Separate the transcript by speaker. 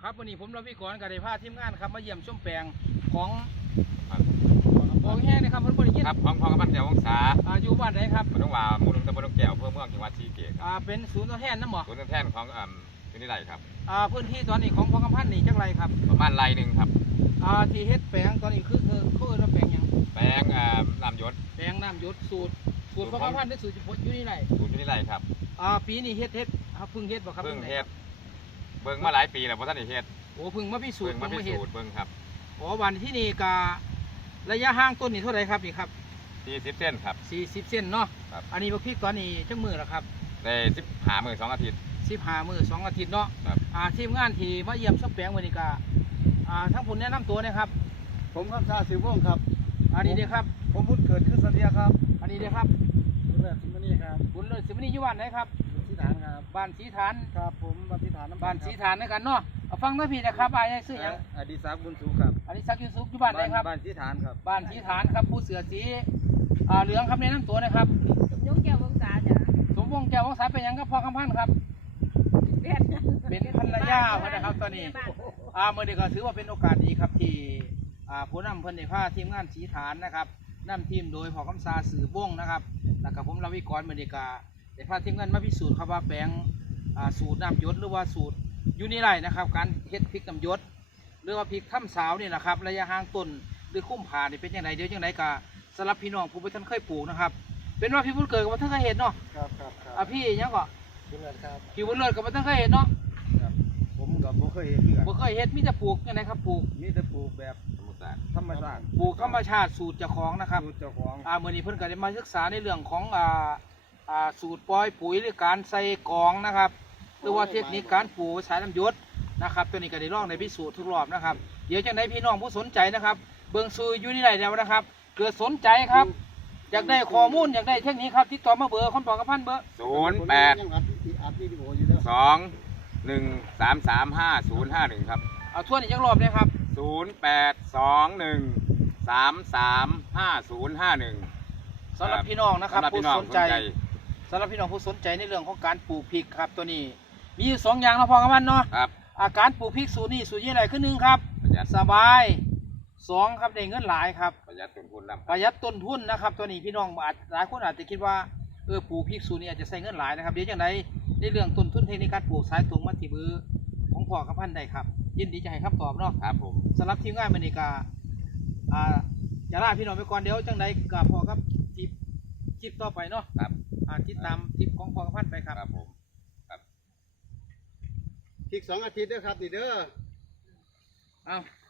Speaker 1: ครับวันนี้ผมรวิกรกับได้พาทีมงานครับมาเยี่ยมชมแปลงของของแห้งนะครับเพื่อนบริยิน
Speaker 2: ครับของพอกำพันแก้ววงศา
Speaker 1: อยู่บ้านไหนครับ
Speaker 2: มันต้องว่ามูลนิธิตำบลแก้วเพื่อเมืองจังหวัดศรีสะเกษครับ
Speaker 1: เป็นศูนย์ตัวแทนน้ำหมอ
Speaker 2: ศูนย์แทนของอยู่นี่ไรครับ
Speaker 1: พื้นที่ตอนนี้ของพอกำพันนี่จังไรครับ
Speaker 2: ประมาณไรหนึ่งครับ
Speaker 1: ที่เฮ็ดแปลงตอนนี้คือแปลงยัง
Speaker 2: แปลงน้ำยศ
Speaker 1: แปลงน้ำยศสูตรพอกำพันได้สูตรอยู่นี่ไร
Speaker 2: สูตรอยู่นี่ไรครับ
Speaker 1: ปีนี้เฮ็ดเพิ่งเฮ็ดบ่ครับ
Speaker 2: เพิ่งเฮ็ดเบิ่งมาหลายปีแล้วเพราะท่านเฮ็ด
Speaker 1: โอ้เพิ่งมาพิสูจน์
Speaker 2: เบิ่งครับ
Speaker 1: วันที่นี่กะระยะห่างต้นนี่เท่าไหร่ครับนี่ครับ
Speaker 2: 40 เส้นครับ
Speaker 1: 40 เส้นเนาะอันนี้บักพริกตอนนี้จังมือแล้วครับ
Speaker 2: ได้15 มื้อ2 อาทิตย์
Speaker 1: 15 มื้อ2 อาทิตย์เนาะทีมงานที่มาเยี่ยมชมแปลงวันนี้กะทั้งผลแนะนำตัวนะครับ
Speaker 3: ผมคำซาสิวงครับ
Speaker 1: อันนี้เด้ครับ
Speaker 3: ผมพุทธเกิดขึ้นสันเดียครับ
Speaker 1: อันนี้เด้ครับ
Speaker 3: บุญเลิศสิมณีครับ
Speaker 1: บุญเลิศสิมณีอยู่บ้านไหนครับ
Speaker 3: ศรีฐานครับ
Speaker 1: บ้านศรีฐาน
Speaker 3: ครับผมบ้านศรีฐาน
Speaker 1: บ้านศรีฐานด้วยกันเนาะฟังด้วยพี่นะครับชื่อยัง
Speaker 3: อดีศักดิ์บุญสุขครับ
Speaker 1: อดีศักดิ์บุญสุขอยู่บ้านไหนครับ
Speaker 3: บ้านศรีฐานครับ
Speaker 1: บ้านศรีฐานครับผู้เสือสีเหลืองครับแนะนำตัวนะครับ
Speaker 4: สมยงแก้ววงศาจ้ะ
Speaker 1: สมวงแก้ววงศาเป็นยังครับพ่อคำพันธ์ครับเป็นภรรยานะครับตอนนี้เมื่อเด็กก็ถือว่าเป็นโอกาสดีครับที่ผู้นำเพื่อนในผ้าทีมงานศรีฐานนะครับนำทีมโดยพ่อคำซาสื่อวงนะครับแล้วก็ผมรวิกรเมื่อเด็กก็ได้พาทีมงานมาพิสูจน์ครับว่าแปลงสูตรน้ำยศหรือว่าสูตรยูนิไลนะครับการเฮ็ดพริกน้ำยศหรือว่าพริกถ้ำสาวนี่แหละครับระยะห่างต้นหรือคุ้มผ่านี่เป็นยังไงเดี๋ยวยังไงก็สำหรับพี่น้องผู้ไม่ทันเคยปลูกนะครับเป็นว่าพี่บุญเกิดกับท่านเคยเห็นเนาะ
Speaker 3: ครับ
Speaker 1: พี่ยังก็
Speaker 3: บุญเลิศครับ
Speaker 1: พี่บุญเลิศกับท่านเคยเห็นเนาะ
Speaker 3: ผมกับบ่เคยเห็น
Speaker 1: บ่เคยเห็นมีแต่ปลูกยังไงครับปลูก
Speaker 3: มีแต่ปลูกแบบธรรมชาติ
Speaker 1: ปลูกธรรมชาติสูตรเจ้าของนะครับ
Speaker 3: สูตรเจ้าของ
Speaker 1: เมื่อนี้เพิ่นก็ได้มาศึกษาในเรื่องของสูตรปล่อยปุ๋ยหรือการใส่กองนะครับหรือว่าเทคนิคการปลูกสายน้ำยศนะครับตัวนี้ก็ได้ลองในพิสูจน์ทุกรอบนะครับเดี๋ยวจังไดพี่น้องผู้สนใจนะครับเบิ่งซื้ออยู่นี่ไหนแล้วนะครับเกิดสนใจครับอยากได้ข้อมูลอยากได้เทคนิคครับติดต่อมาเบอร์คนบอกกับพันเบอร์
Speaker 2: 0821335051ครับ
Speaker 1: เอาทั่วนี้จักรอบเลยครับ
Speaker 2: 0821335051
Speaker 1: สำหรับพี่น้องนะครับผู้สนใจสำหรับพี่น้องผู้สนใจในเรื่องของการปลูกพริกครับตัวนี้มีอยู่2อย่างนะพ่อกับมันเนาะ
Speaker 2: ครับ
Speaker 1: การปลูกพริกสูตรนี้สูตรยี่ไรขึ้น1ครับสบาย2ครับได้เงินหลายครับ
Speaker 2: ประหยัดต้น
Speaker 1: ทุนนะครับตัวนี้พี่น้องหลายคนอาจจะคิดว่าปลูกพริกสูตรนี้อาจจะใช้เงินหลายนะครับเดี๋ยวอย่างไรในเรื่องต้นทุนเทคนิคการปลูกสายตรงมาที่เบอร์ของพ่อกับพันได้ครับยินดีจะให้คำตอบเนาะ
Speaker 2: ครับผม
Speaker 1: สำหรับทีมงานเมนิกาอย่าล่าพี่น้องไปก่อนเดี๋ยวจังใดกับพ่อครับคลิปต่อไปเนาะ
Speaker 2: ครับ
Speaker 1: ติดตามคลิปของพ่อกับพันไปครับ
Speaker 2: ครับผมครับ
Speaker 3: พริก2 อาทิตย์เด้อครับนี่เด้อ
Speaker 1: เอา